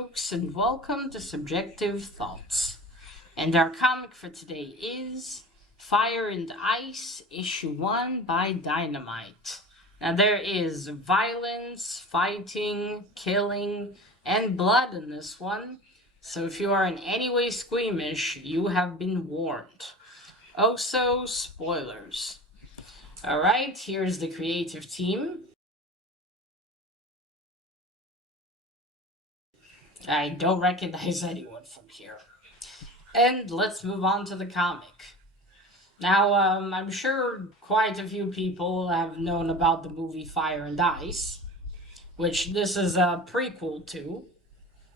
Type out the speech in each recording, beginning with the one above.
folks, and welcome to Subjective Thoughts. And our comic for today is Fire and Ice, Issue 1 by Dynamite. Now, there is violence, fighting, killing, and blood in this one, so if you are in any way squeamish, you have been warned. Also, spoilers. Alright, here's the creative team. I don't recognize anyone from here. And let's move on to the comic. Now, I'm sure quite a few people have known about the movie Fire and Ice, which this is a prequel to.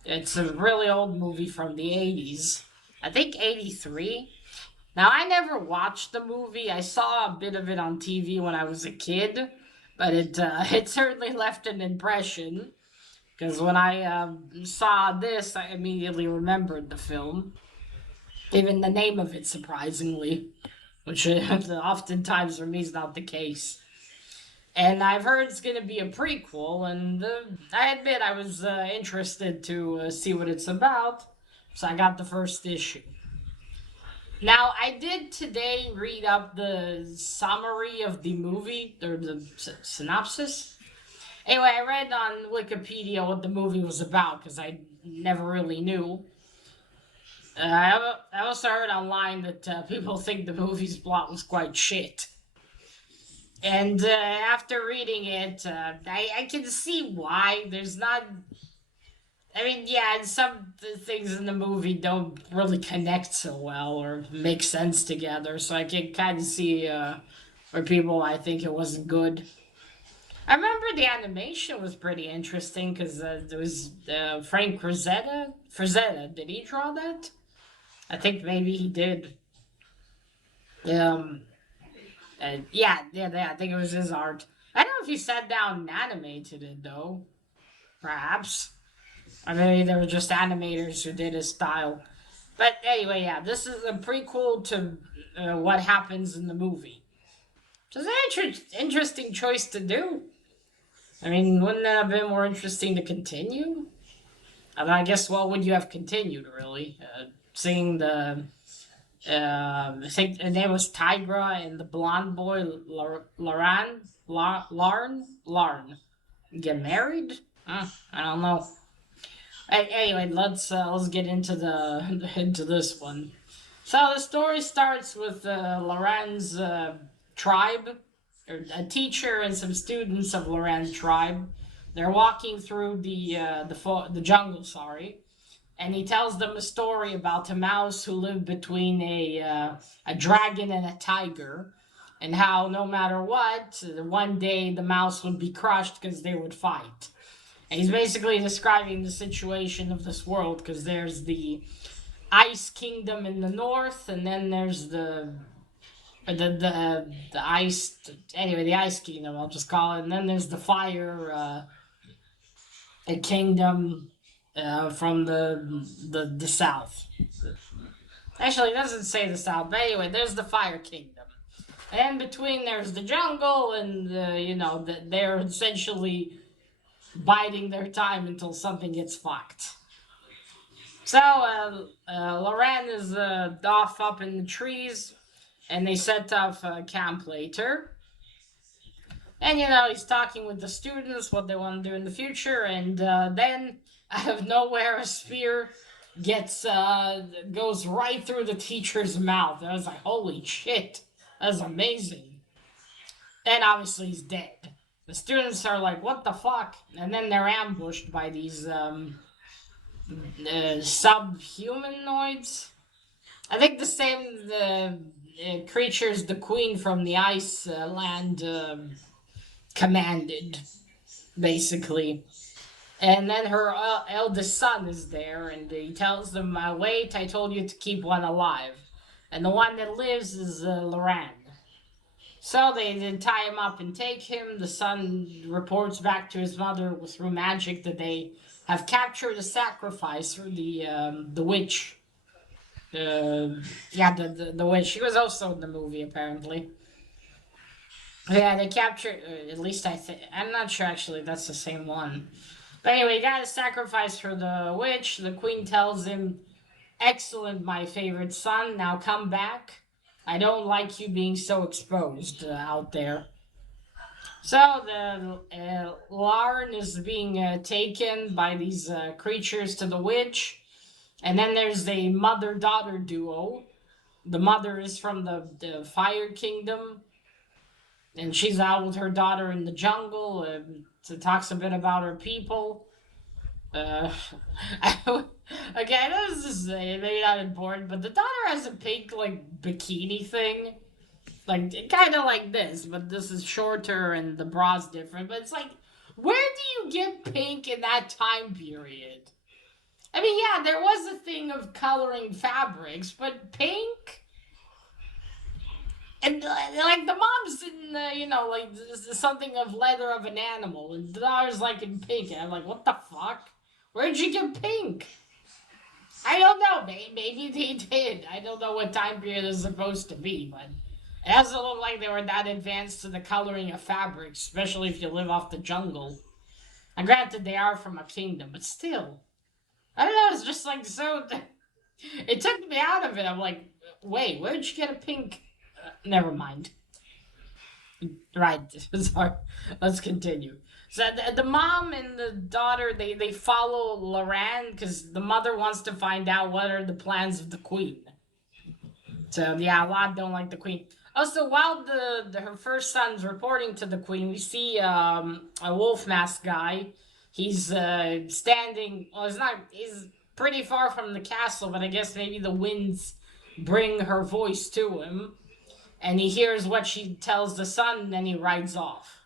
It's a really old movie from the 80s. I think 83. Now, I never watched the movie. I saw a bit of it on TV when I was a kid, but it certainly left an impression. Because when I saw this, I immediately remembered the film. Even the name of it, surprisingly, which oftentimes for me is not the case. And I've heard it's going to be a prequel, and I admit I was interested to see what it's about, so I got the first issue. Now, I did today read up the summary of the movie, or the synopsis. Anyway, I read on Wikipedia what the movie was about, because I never really knew. I also heard online that people think the movie's plot was quite shit. And after reading it, I can see why. There's not. I mean, yeah, some things in the movie don't really connect so well or make sense together, so I can kind of see where people might think it wasn't good. I remember the animation was pretty interesting because there was Frank Frazetta. Frazetta, did he draw that? I think maybe he did. Um, yeah, I think it was his art. I don't know if he sat down and animated it though. Perhaps. I mean, there were just animators who did his style. But anyway, yeah, this is a prequel to what happens in the movie. Which is an interesting choice to do. I mean, wouldn't that have been more interesting to continue? I guess what would you have continued, really? Seeing the I think her name was Tigra and the blonde boy Larn get married. I don't know. Anyway, let's get into the into this one. So the story starts with Loren's tribe, or a teacher and some students of Loren's tribe. They're walking through the jungle. Sorry, and he tells them a story about a mouse who lived between a dragon and a tiger, and how no matter what, one day the mouse would be crushed because they would fight. And he's basically describing the situation of this world because there's the ice kingdom in the north, and then there's the ice. Anyway, the ice kingdom, I'll just call it, and then there's the fire kingdom from the south. Actually, it doesn't say the south, but anyway, there's the fire kingdom. And in between, there's the jungle, and they're essentially biding their time until something gets fucked. So, Loren is off up in the trees, and they set off camp later. And, he's talking with the students what they want to do in the future, and then, out of nowhere, a spear goes right through the teacher's mouth. I was like, holy shit, that's amazing. And obviously he's dead. The students are like, what the fuck? And then they're ambushed by these subhumanoids. I think the same creatures the queen from the ice land commanded, basically. And then her eldest son is there, and he tells them, wait, I told you to keep one alive. And the one that lives is Loran. So they tie him up and take him. The son reports back to his mother through magic that they have captured a sacrifice through the witch. The witch. She was also in the movie, apparently. Yeah, they captured. At least I think. I'm not sure, actually, that's the same one. But anyway, he got a sacrifice for the witch. The queen tells him, "Excellent, my favorite son. Now come back. I don't like you being so exposed out there." So the Larn is being taken by these creatures to the witch, and then there's a mother-daughter duo. The mother is from the Fire Kingdom, and she's out with her daughter in the jungle. So it talks a bit about her people. Uh, again, this is maybe not important, but the daughter has a pink like bikini thing, like kind of like this, but this is shorter and the bra's different. But it's like, where do you get pink in that time period? I mean, yeah, there was a thing of coloring fabrics, but pink. And like the mom's in, like something of leather of an animal, and the daughter's like in pink, and I'm like, what the fuck? Where'd you get pink? I don't know. Maybe they did. I don't know what time period it's supposed to be, but it doesn't look like they were that advanced to the coloring of fabrics, especially if you live off the jungle. And granted, they are from a kingdom, but still, I don't know. It's just like so. It took me out of it. I'm like, wait, where'd you get a pink? Never mind. Right. Sorry. Let's continue. So the mom and the daughter they follow Loran because the mother wants to find out what are the plans of the queen. So yeah, a lot don't like the queen. Also, while her first son's reporting to the queen, we see a wolf mask guy. He's standing. Well, he's not. He's pretty far from the castle, but I guess maybe the winds bring her voice to him, and he hears what she tells the son, and then he rides off.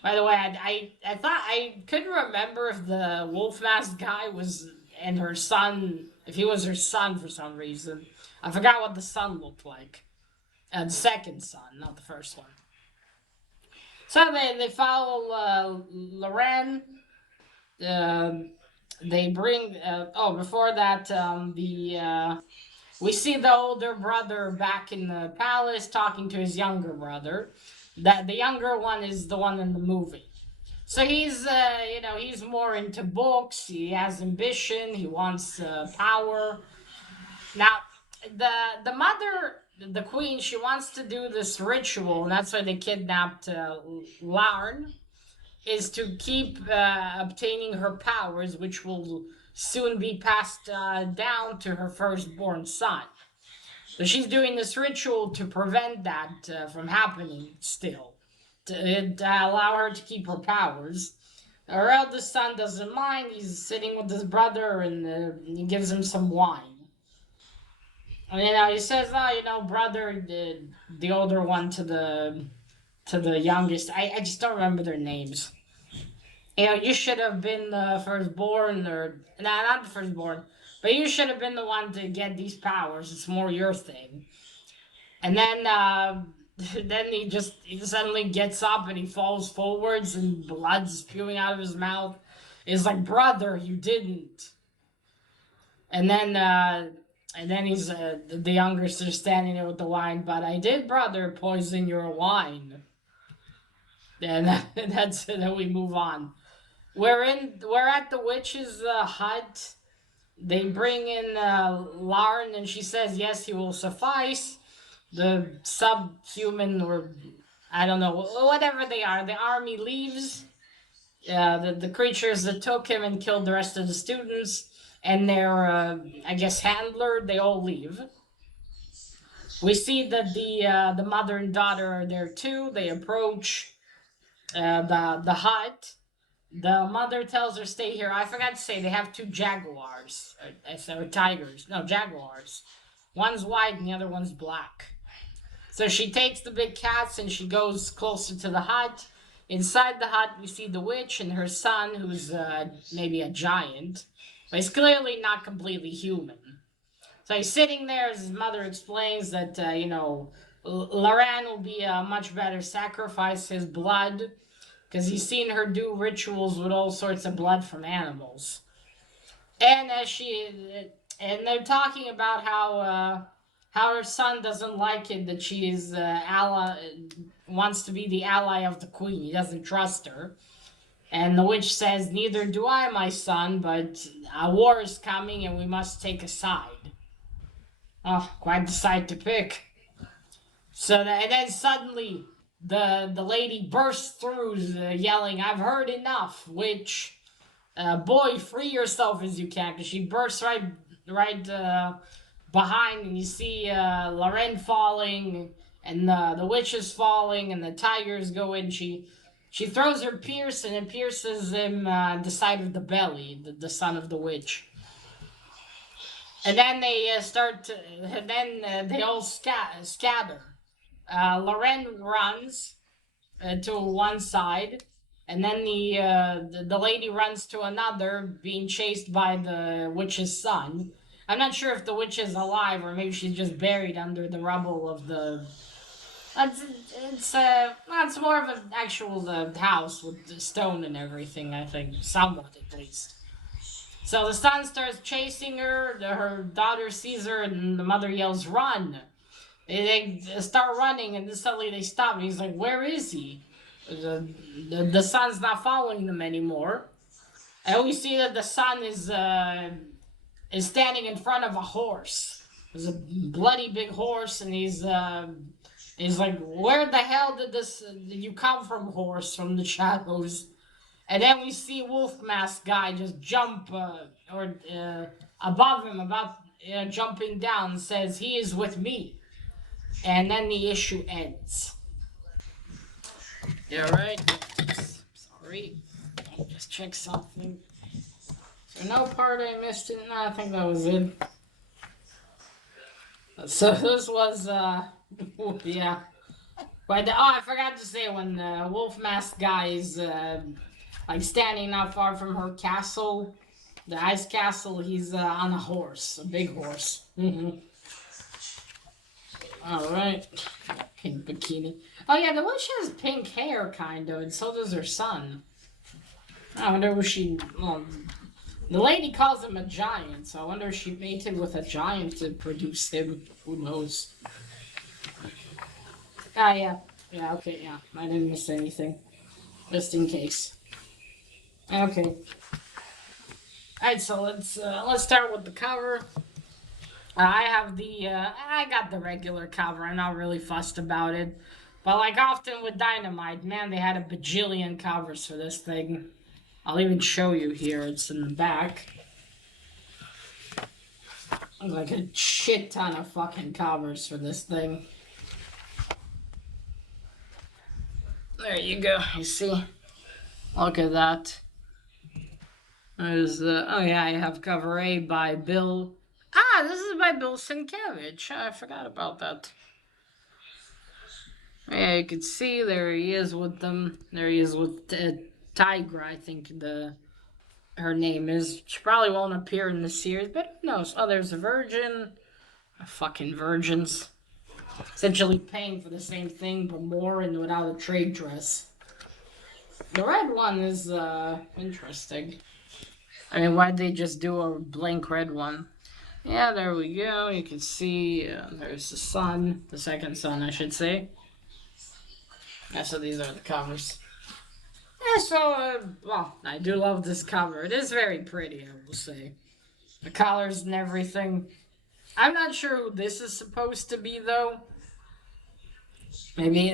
By the way, I thought I couldn't remember if the wolf mask guy was and her son, if he was her son for some reason. I forgot what the son looked like. The second son, not the first one. So they follow Loren. Um they bring. Before that, we see the older brother back in the palace talking to his younger brother. That the younger one is the one in the movie. So he's, he's more into books. He has ambition. He wants power. Now, the mother, the queen, she wants to do this ritual, and that's why they kidnapped Larn, is to keep obtaining her powers, which will soon be passed down to her firstborn son. So she's doing this ritual to prevent that from happening still, to allow her to keep her powers. Her eldest son doesn't mind. He's sitting with his brother and he gives him some wine. And he says, "Oh, brother, the older one to the youngest. I just don't remember their names. You should have been the firstborn, or nah, not the firstborn, but you should have been the one to get these powers. It's more your thing." And then then he suddenly gets up and he falls forwards and blood's spewing out of his mouth. It's like, brother, you didn't. And then he's the younger sister standing there with the wine. But I did, brother, poison your wine. And that's then we move on. We're at the witch's hut. They bring in Larn, and she says yes, he will suffice. The subhuman, or I don't know, whatever they are, the army leaves. The creatures that took him and killed the rest of the students and their, I guess, handler, they all leave. We see that the mother and daughter are there too. They approach the hut. The mother tells her stay here. I forgot to say they have two jaguars, or tigers. No, jaguars. One's white and the other one's black. So she takes the big cats and she goes closer to the hut. Inside the hut, we see the witch and her son, who's maybe a giant, but he's clearly not completely human. So he's sitting there as his mother explains that, Loran will be a much better sacrifice, his blood, because he's seen her do rituals with all sorts of blood from animals. And and they're talking about how her son doesn't like it that she is ally, wants to be the ally of the queen. He doesn't trust her. And the witch says, "Neither do I, my son, but a war is coming and we must take a side." Oh, quite the side to pick. And then suddenly the lady bursts through, yelling, "I've heard enough, witch! Boy, free yourself as you can!" Because she bursts right behind, and you see Loren falling, and the witch is falling, and the tigers go in. She throws her pierce, and it pierces him the side of the belly, the son of the witch. And then they start to, and then they all scatter. Loren runs to one side, and then the lady runs to another, being chased by the witch's son. I'm not sure if the witch is alive or maybe she's just buried under the rubble of the. It's it's more of an actual house with stone and everything. I think somewhat at least. So the son starts chasing her. Her daughter sees her, and the mother yells, "Run!" They start running, and then suddenly they stop. And he's like, "Where is he?" The son's not following them anymore. And we see that the son is standing in front of a horse. There's a bloody big horse, and he's like, "Where the hell did you come from, horse?" From the shadows. And then we see Wolf Mask guy just jump or above him, about jumping down, and says, "He is with me." And then the issue ends. Yeah, right. Sorry. I'll just check something. So no part I missed it. No, I think that was it. So this was yeah. But I forgot to say, when the Wolf Mask guy is like standing not far from her castle, the ice castle, he's on a horse, a big horse. All right. Pink bikini. Oh yeah, the witch has pink hair, kind of, and so does her son. I wonder if she. Well, the lady calls him a giant, so I wonder if she mated with a giant to produce him. Who knows? Ah, yeah. Yeah, okay, yeah. I didn't miss anything. Just in case. Okay. Alright, so let's start with the cover. I have I got the regular cover. I'm not really fussed about it. But like often with Dynamite, man, they had a bajillion covers for this thing. I'll even show you here. It's in the back. Like a shit ton of fucking covers for this thing. There you go. You see? Look at that. There's oh yeah, I have cover A by Bill. Ah, this is by Bill Sienkiewicz. I forgot about that. Yeah, you can see there he is with them. There he is with Tigra, I think her name is. She probably won't appear in the series, but who knows? Oh, there's a virgin. Fucking virgins. Essentially paying for the same thing, but more and without a trade dress. The red one is interesting. I mean, why'd they just do a blank red one? Yeah, there we go. You can see there's the sun, the second sun, I should say. Yeah, so these are the covers. Yeah, so, well, I do love this cover. It is very pretty, I will say. The colors and everything. I'm not sure who this is supposed to be, though. Maybe,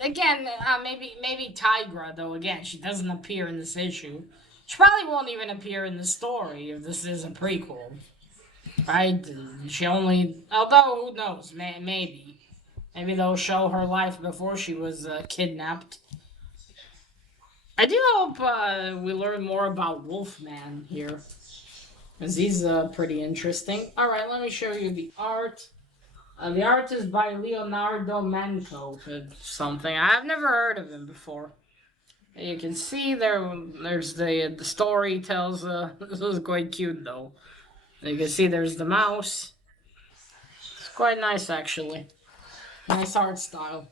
again, maybe Tigra, though, again, she doesn't appear in this issue. She probably won't even appear in the story if this is a prequel. Right? She only, although, who knows, maybe. Maybe they'll show her life before she was kidnapped. I do hope we learn more about Wolfman here, because he's pretty interesting. Alright, let me show you the art. The art is by Leonardo Manco, something. I've never heard of him before. You can see there's the story tells, this is quite cute though. You can see there's the mouse. It's quite nice actually. Nice art style.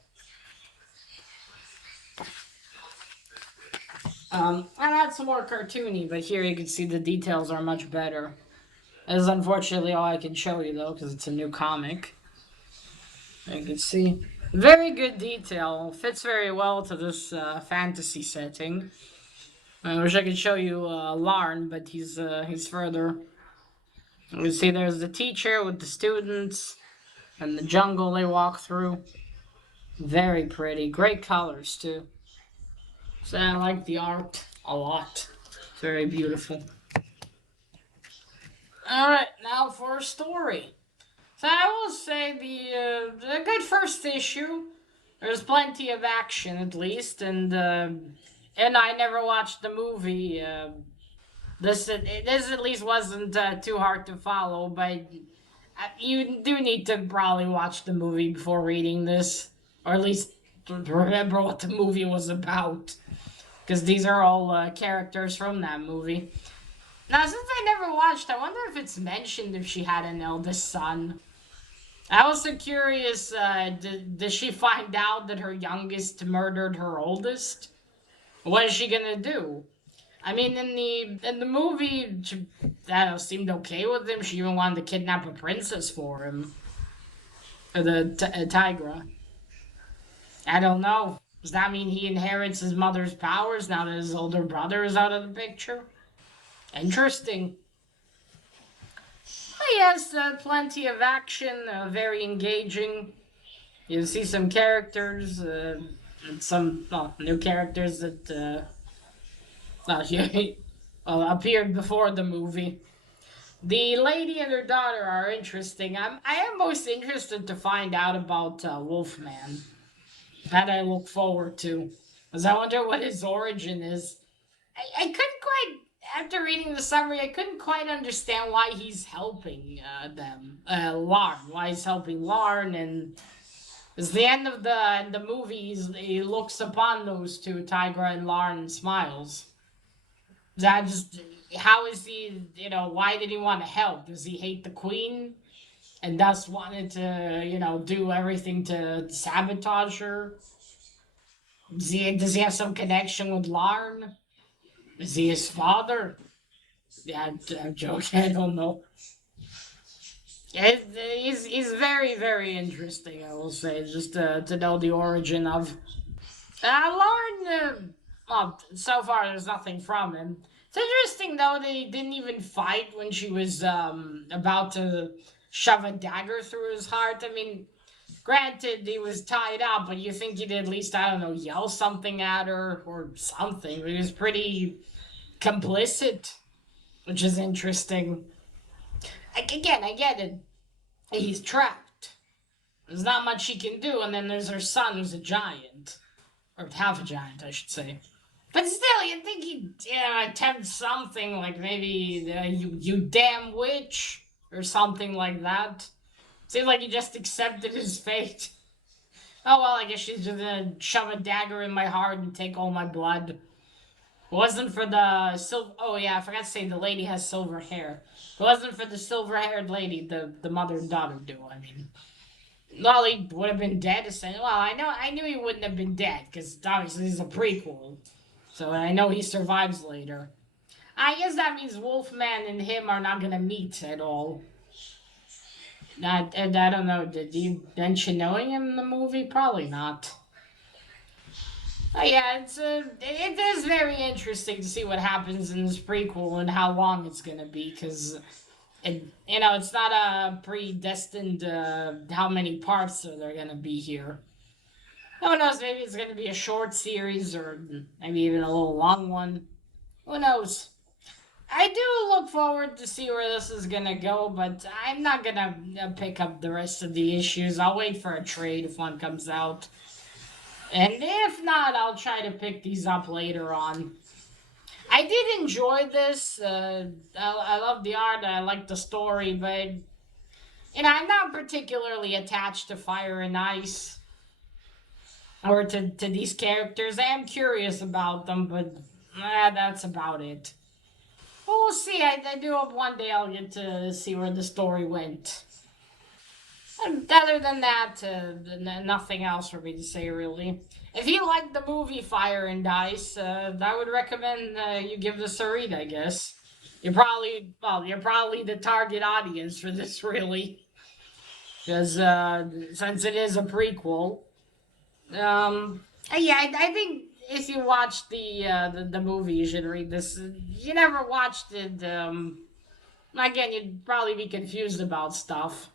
I had some more cartoony, but here you can see the details are much better. This is unfortunately all I can show you though, because it's a new comic. You can see very good detail. Fits very well to this fantasy setting. I wish I could show you Larn, but he's further. You see, there's the teacher with the students and the jungle they walk through. Very pretty, great colors too. So I like the art a lot. It's very beautiful. All right, now for a story. So I will say the good first issue. There's plenty of action at least, and I never watched the movie. This at least wasn't too hard to follow, but you do need to probably watch the movie before reading this, or at least remember what the movie was about, because these are all characters from that movie. Now, since I never watched, I wonder if it's mentioned if she had an eldest son. I was so curious. Did she find out that her youngest murdered her oldest? What is she gonna do? I mean, in the movie, she I don't know, seemed okay with him. She even wanted to kidnap a princess for him, or the Tigra. I don't know. Does that mean he inherits his mother's powers now that his older brother is out of the picture? Interesting. But yes, plenty of action, very engaging. You see some characters, and some new characters that appeared before the movie. The lady and her daughter are interesting. I am most interested to find out about Wolfman. That I look forward to, because I wonder what his origin is. I couldn't quite, after reading the summary, I couldn't quite understand why he's helping them. Larn, why he's helping Larn, and it's the end of the movie. He looks upon those two, Tigra and Larn, and smiles. That just how is he? Why did he want to help? Does he hate the queen and thus wanted to do everything to sabotage her? Does he have some connection with Larn? Is he his father? Yeah, I'm joking. I don't know. He's very very interesting. I will say just to know the origin of Lauren. Well, so far there's nothing from him. It's interesting though that he didn't even fight when she was about to shove a dagger through his heart. I mean, granted he was tied up, but you think he'd at least I don't know yell something at her or something. He was pretty complicit, which is interesting. Again, I get it. He's trapped. There's not much he can do, and then there's her son who's a giant. Or half a giant, I should say. But still, you'd think he'd attempt something like maybe you damn witch or something like that. Seems like he just accepted his fate. Oh well, I guess she's just gonna shove a dagger in my heart and take all my blood. It wasn't for the silver. Oh yeah, I forgot to say the lady has silver hair. If it wasn't for the silver-haired lady, the mother and daughter do. I mean, well, he would have been dead. Well, I knew he wouldn't have been dead because obviously this is a prequel, so I know he survives later. I guess that means Wolfman and him are not gonna meet at all. I don't know. Did you mention knowing him in the movie? Probably not. Yeah, it is very interesting to see what happens in this prequel and how long it's gonna be because it's not a predestined how many parts are there gonna be here. Who knows? Maybe it's gonna be a short series or maybe even a little long one. Who knows? I do look forward to see where this is gonna go, but I'm not gonna pick up the rest of the issues. I'll wait for a trade if one comes out, and if not, I'll try to pick these up later on. I did enjoy this. I love the art. I like the story, but I'm not particularly attached to Fire and Ice or to these characters. I am curious about them, but that's about it. Well, we'll see. I do hope one day I'll get to see where the story went. And other than that, nothing else for me to say really. If you like the movie Fire and Ice, I would recommend you give this a read. I guess you're probably the target audience for this really, because since it is a prequel. Yeah, I think if you watch the movie, you should read this. You never watched it. Again, you'd probably be confused about stuff.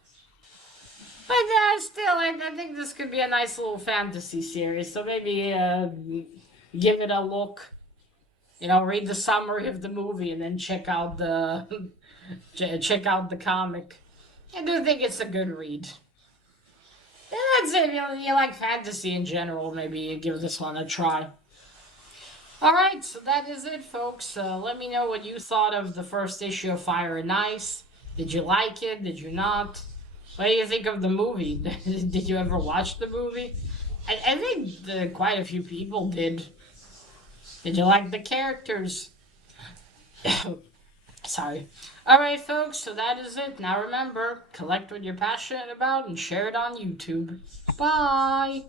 But still, I think this could be a nice little fantasy series. So maybe give it a look. Read the summary of the movie and then check out the check out the comic. I do think it's a good read. Yeah, that's it. You like fantasy in general, maybe you give this one a try. Alright, so that is it, folks. Let me know what you thought of the first issue of Fire and Ice. Did you like it? Did you not? What do you think of the movie? Did you ever watch the movie? I think quite a few people did. Did you like the characters? Sorry. Alright, folks, so that is it. Now remember, collect what you're passionate about and share it on YouTube. Bye!